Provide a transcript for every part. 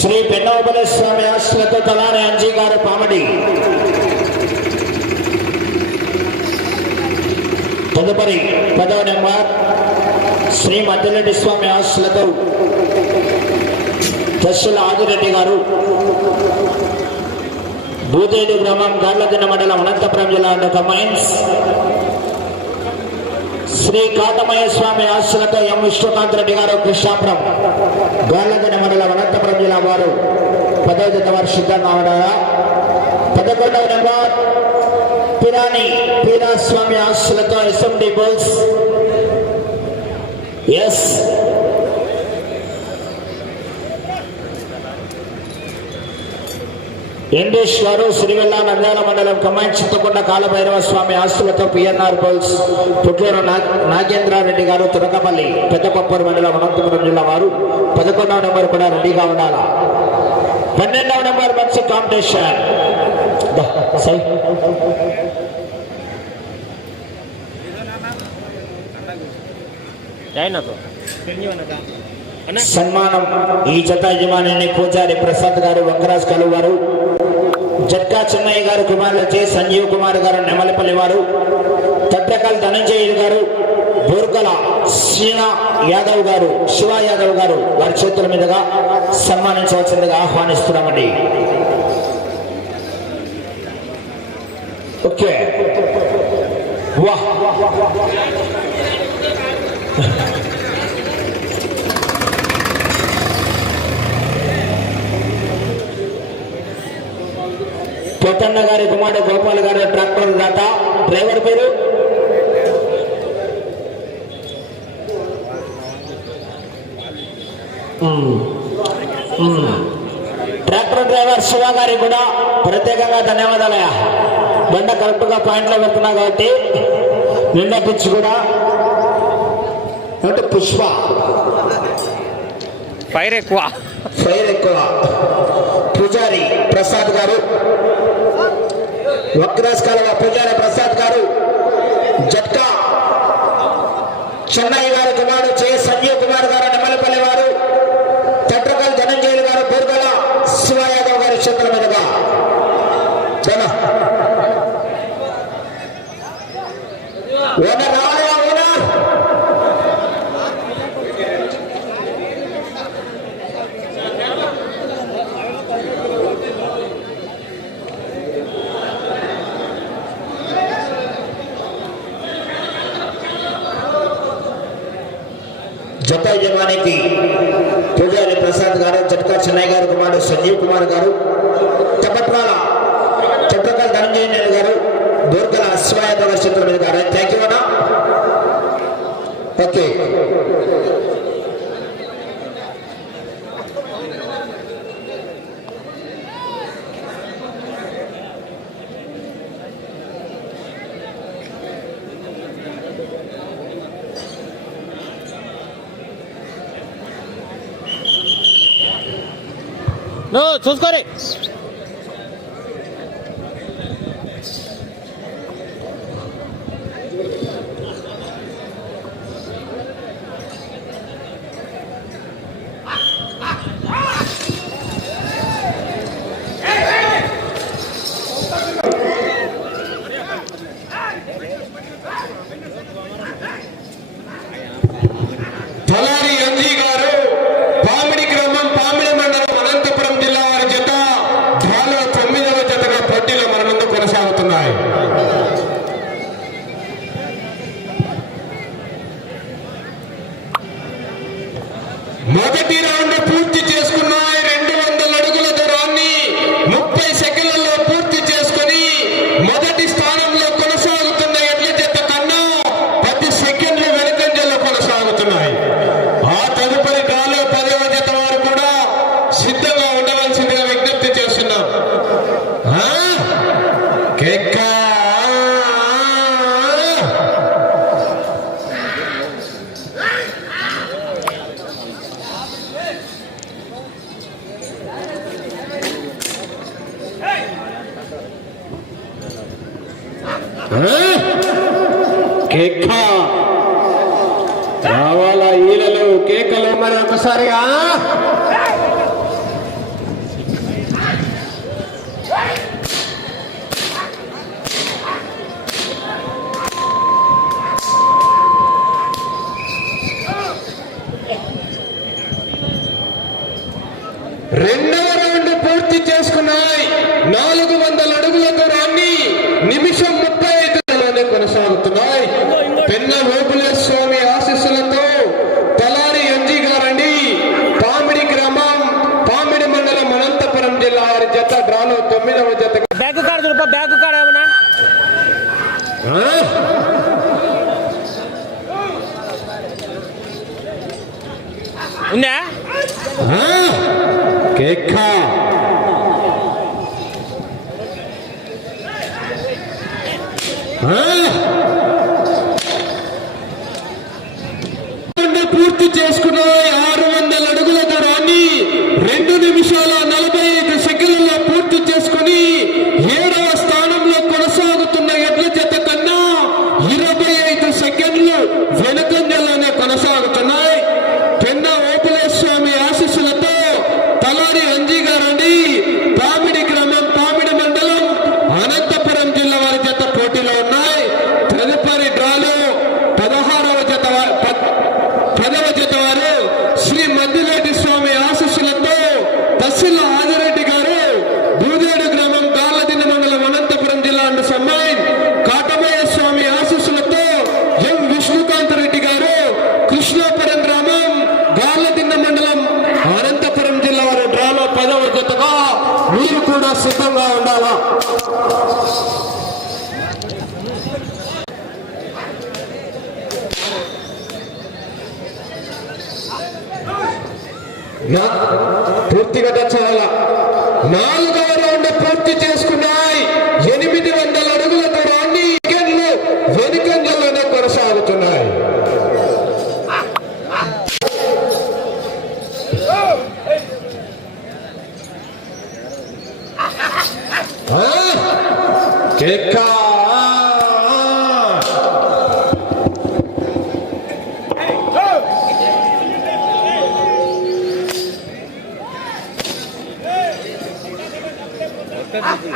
శ్రీ పెన్నోబల స్వామి ఆశ్రత తలాని అంజీ గారు పామడి. తదుపరి పదవ నెంబర్ శ్రీ మద్దిరెడ్డి స్వామి ఆశ్రతో దశల ఆదిరెడ్డి గారు. భూదేవి గ్రామం గార్లదిన మండలం అనంతపురం జిల్లా అండ్ మైన్స్ శ్రీ కాటమయ స్వామి ఆశ్రత ఎం విష్ణుకాంత్ రెడ్డి గారు కృష్ణాపురం. గోళ్ళగడ్డ మండలం అనంతపురం జిల్లా వారు. పదవ జత వారు సిద్ధంగా ఉన్నారా పదకొండవ నెంబర్ పిరాని పీరాస్వామి ఆశ్రత ఎస్ఎండి బోల్స్. ఎస్ ఎండేష్ గారు సిరివెల్ల నంద్యాల మండలం కమాండ్ చింతకొండ కాలభైరవ స్వామి ఆస్తులతో పిఎన్ఆర్ బౌల్స్ పుట్లూరు నాగేంద్రారెడ్డి గారు తురకపల్లి పెద్దపప్పూరు మండలం అనంతపురం జిల్లా వారు పదకొండవ నెంబర్ కూడా రెడీగా ఉండాలా? పన్నెండవ నెంబర్ మంచి కాంపిటీషన్. సన్మానం ఈ జత యజమాని పూజారి ప్రసాద్ గారు వెంకరాజ్ కలు వారు జట్కా చెన్నయ్య గారు కుమారులచే సంజీవ్ కుమార్ గారు నెమలపల్లి వారు తట్టకల్ ధనంజయులు గారు బోర్కల శ్రీనా యాదవ్ గారు శివ యాదవ్ గారు వారి చేతుల మీదుగా సన్మానించవలసిందిగా ఆహ్వానిస్తున్నామండి. ఓకే. వాహ్ కుమారుడు గోపాల్ గారు ట్రాక్టర్ దాత. డ్రైవర్ పేరు. ట్రాక్టర్ డ్రైవర్ శివ గారికి కూడా ప్రత్యేకంగా ధన్యవాదాలయ్యా బండ కరెక్ట్గా పాయింట్లో పెడుతున్నా కాబట్టి నిన్న పిచ్చి కూడా. అంటే పుష్ప? ఫైర్ ఎక్కువ. ఫైర్ ఎక్కువ. పూజారి ప్రసాద్ గారు. వక్రాస్ కాలువ పూజారి ప్రసాద్ గారు జట్కా చెన్నై గారి కుమారుడు చే సంయుక్త కుమార్ గారు నెమ్మలపల్లి వారు తట్రకల్ ధనంజయులు గారు బూర్గల శివ యాదవ్ గారి చేతుల మీదుగా చలో ఓనర్ రావాలా ఓనర్ జత యజమానికి పూజారి ప్రసాద్ గారు జట్కా చెన్నయ్య గారు కుమారుడు సంజీవ్ కుమార్ గారు తపట్రాల చట్రకల్ ధనంజయ గారు దూర్గల అశ్వాయ చిత్రం గారు thank you No, sos corre. Bag card ఏమన్నా ఉందా కేక్క పూర్తి Nada.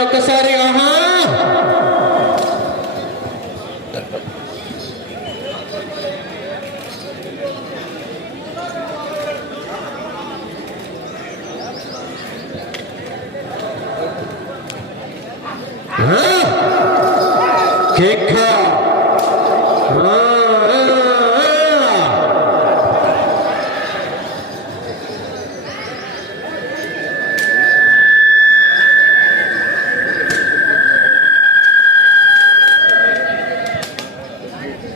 ఒక్కసారి ఆహా ఆ? కేక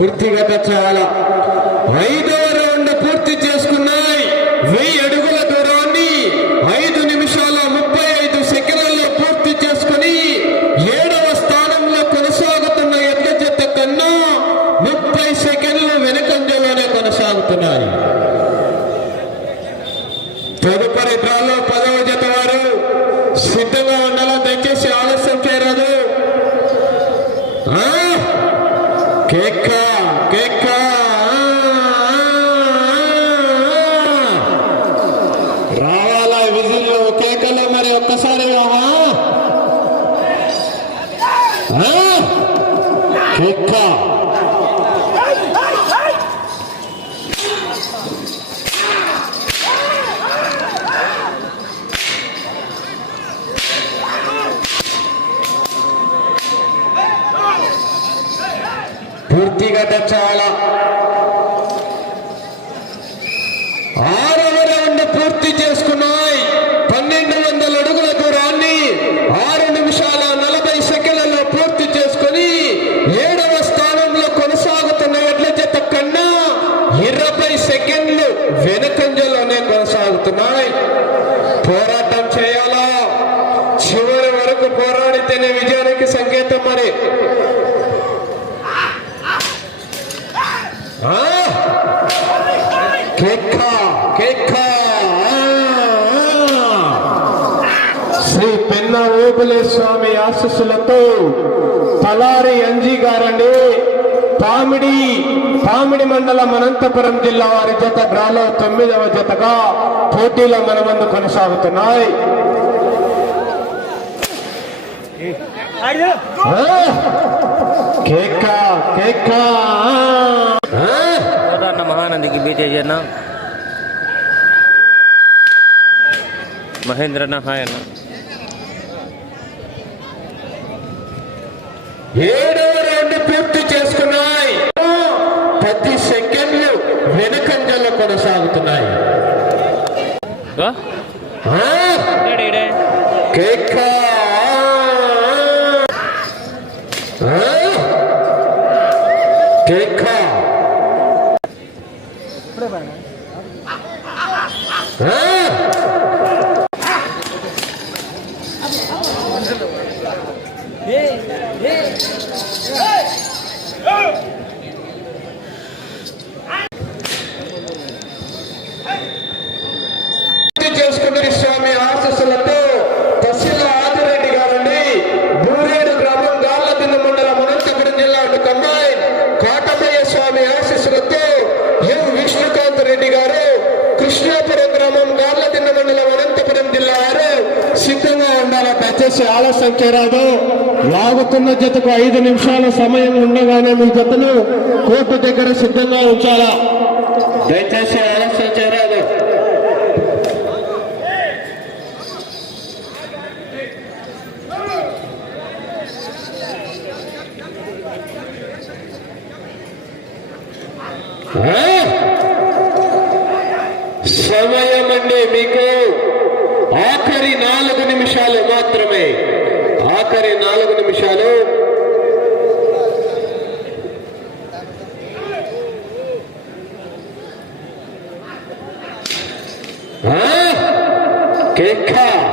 పూర్తిగా చాలా. ఐదవ రౌండ్ పూర్తి చేసుకున్నాయి. వెయ్యి అడుగుల దూరాన్ని ఐదు నిమిషాల ముప్పై ఐదు సెకండ్లలో పూర్తి చేసుకుని ఏడవ స్థానంలో కొనసాగుతున్న ఎడ్ల జత కన్నా ముప్పై సెకండ్లు వెనుకంజలోనే కొనసాగుతున్నాయి. తదుపరి డ్రాలో పదవ జత వారు సిద్ధంగా ఉండాలని దయచేసి ఆలస్యం చేయరాదు ఆ? కేక కేక రావాలా విజిల్లు కేకలు మరి ఒక్కసారి ఆహా. ఆ? కేక పూర్తిగా ఆరవ రౌండ్ పూర్తి చేసుకున్నాయి. పన్నెండు వందల అడుగుల దూరాన్ని ఆరు నిమిషాల నలభై సెకండ్లలో పూర్తి చేసుకుని ఏడవ స్థానంలో కొనసాగుతున్న ఎడ్ల జత కన్నా ఇరవై సెకండ్లు వెనక కొనసాగుతున్నాయి పోరాటం చేయాలా చివరి వరకు పోరాడితేనే విజయానికి సంకేతం మరి ఆ? కేక కేక ఆ, ఆ. శ్రీ పెన్న ఆంజనేయ స్వామి ఆశస్సులతో తలారి అంజీ గారండి. పామిడి పామిడి మండలం అనంతపురం జిల్లా వారి జత డ్రాలో తొమ్మిదవ జతగా పోటీలో మన ముందు కొనసాగుతున్నాయి. మహానందికి బీటేజ్ అన్న మహేంద్రన్న హాయ్ అన్న. ఏడో రెండు పూర్తి చేసుకున్నాయి. పది సెకండ్లు వెనకంజల్లో కొనసాగుతున్నాయి. కేకా గొంతులు కోర్టు దగ్గర సిద్ధంగా ఉంచాలా? దయచేసి ఆలస్యం చేయరాదు సమయం అండి మీకు. ఆఖరి నాలుగు నిమిషాలు మాత్రమే. ఆఖరి నాలుగు నిమిషాలు que quer.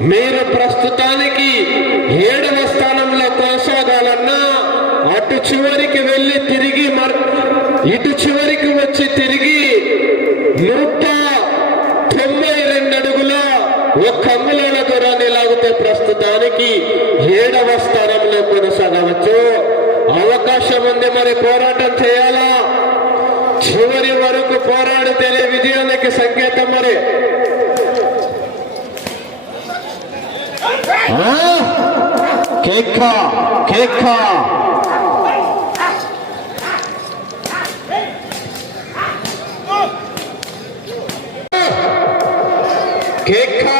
మీరు ప్రస్తుతానికి ఏడవ స్థానంలో కొనసాగాలన్నా అటు చివరికి వెళ్ళి తిరిగి ఇటు చివరికి వచ్చి తిరిగి నూట తొంభై రెండు అడుగుల ఒక్క అంగుళాల దూరాన్ని లాగితే ప్రస్తుతానికి ఏడవ స్థానంలో కొనసాగవచ్చు. అవకాశం ఉంది మరి పోరాటం చేయాలా? చివరి వరకు పోరాడితేనే విజయానికి సంకేతం మరి. 어? 개카 개카 개카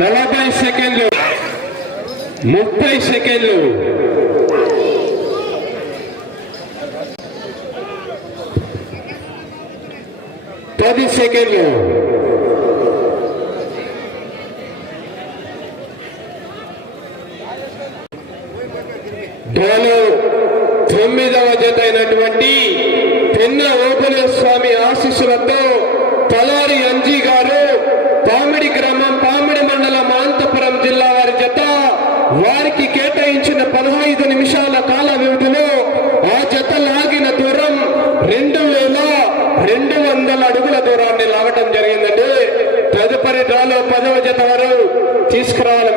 నలభై సెకండ్లు. ముప్పై సెకండ్లు. పది సెకండ్లు. ధోలో తొమ్మిదవ జత అయినటువంటి పెన్న ఓపెన్ స్వామి ఆశీస్సులతో తలారి అంజీ గారు కామెడీ గ్రామ తీసుకురావాలి.